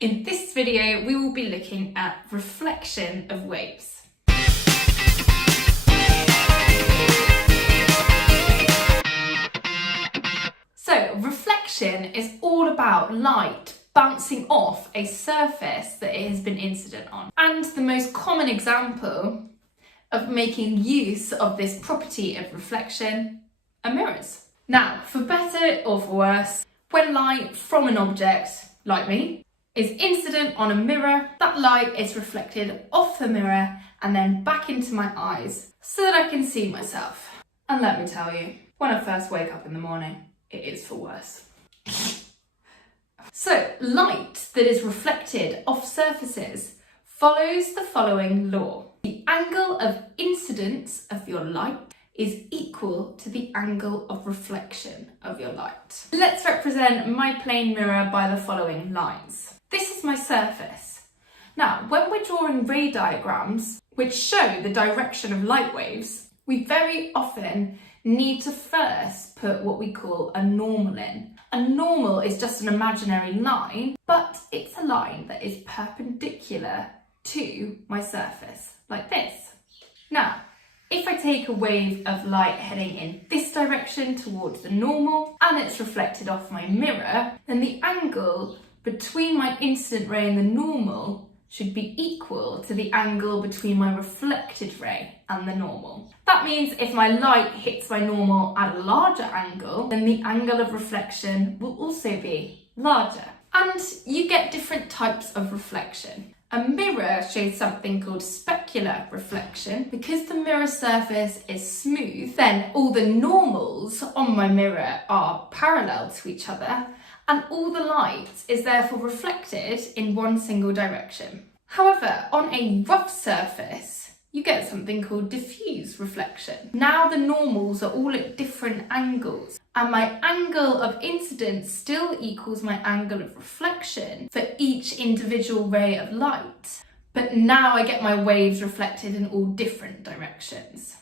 In this video, we will be looking at reflection of waves. So, reflection is all about light bouncing off a surface that it has been incident on. And the most common example of making use of this property of reflection are mirrors. Now, for better or for worse, when light from an object, like me, is incident on a mirror, that light is reflected off the mirror and then back into my eyes so that I can see myself. And let me tell you, when I first wake up in the morning, it is for worse. So, light that is reflected off surfaces follows the following law. The angle of incidence of your light is equal to the angle of reflection of your light. Let's represent my plane mirror by the following lines. This is my surface. Now, when we're drawing ray diagrams, which show the direction of light waves, we very often need to first put what we call a normal in. A normal is just an imaginary line, but it's a line that is perpendicular to my surface, like this. Now, if I take a wave of light heading in this direction towards the normal and it's reflected off my mirror, then the angle between my incident ray and the normal should be equal to the angle between my reflected ray and the normal. That means if my light hits my normal at a larger angle, then the angle of reflection will also be larger. And you get different types of reflection. A mirror shows something called specular reflection. Because the mirror surface is smooth, then all the normals on my mirror are parallel to each other, and all the light is therefore reflected in one single direction. However, on a rough surface, you get something called diffuse reflection. Now the normals are all at different angles, and my angle of incidence still equals my angle of reflection for each individual ray of light. But now I get my waves reflected in all different directions.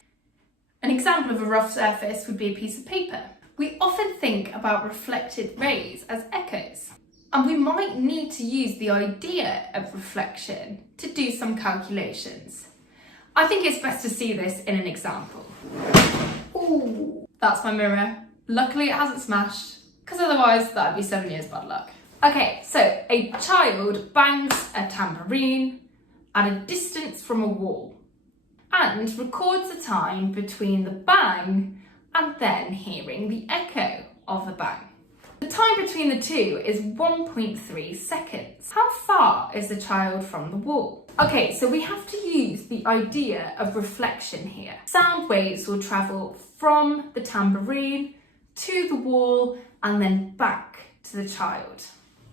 An example of a rough surface would be a piece of paper. We often think about reflected rays as echoes, and we might need to use the idea of reflection to do some calculations. I think it's best to see this in an example. Ooh, that's my mirror. Luckily it hasn't smashed, because otherwise that would be 7 years bad luck. Okay, so a child bangs a tambourine at a distance from a wall and records the time between the bang and then hearing the echo of the bang. The time between the two is 1.3 seconds. How far is the child from the wall? Okay, so we have to use the idea of reflection here. Sound waves will travel from the tambourine to the wall and then back to the child.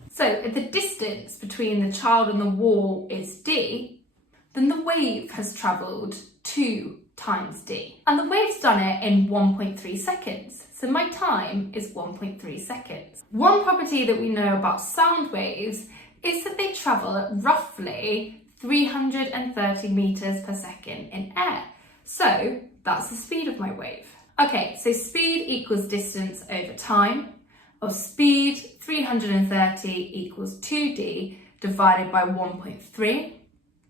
So if the distance between the child and the wall is d, then the wave has travelled 2 times d. And the wave's done it in 1.3 seconds. So my time is 1.3 seconds. One property that we know about sound waves is that they travel at roughly 330 meters per second in air. So that's the speed of my wave. Okay, so speed equals distance over time, or speed 330 equals 2d divided by 1.3.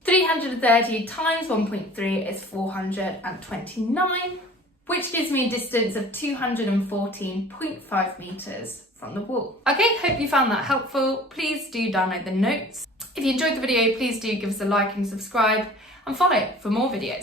330 times 1.3 is 429, which gives me a distance of 214.5 meters from the wall. Okay, hope you found that helpful. Please do download the notes. If you enjoyed the video, please do give us a like and subscribe and follow for more videos.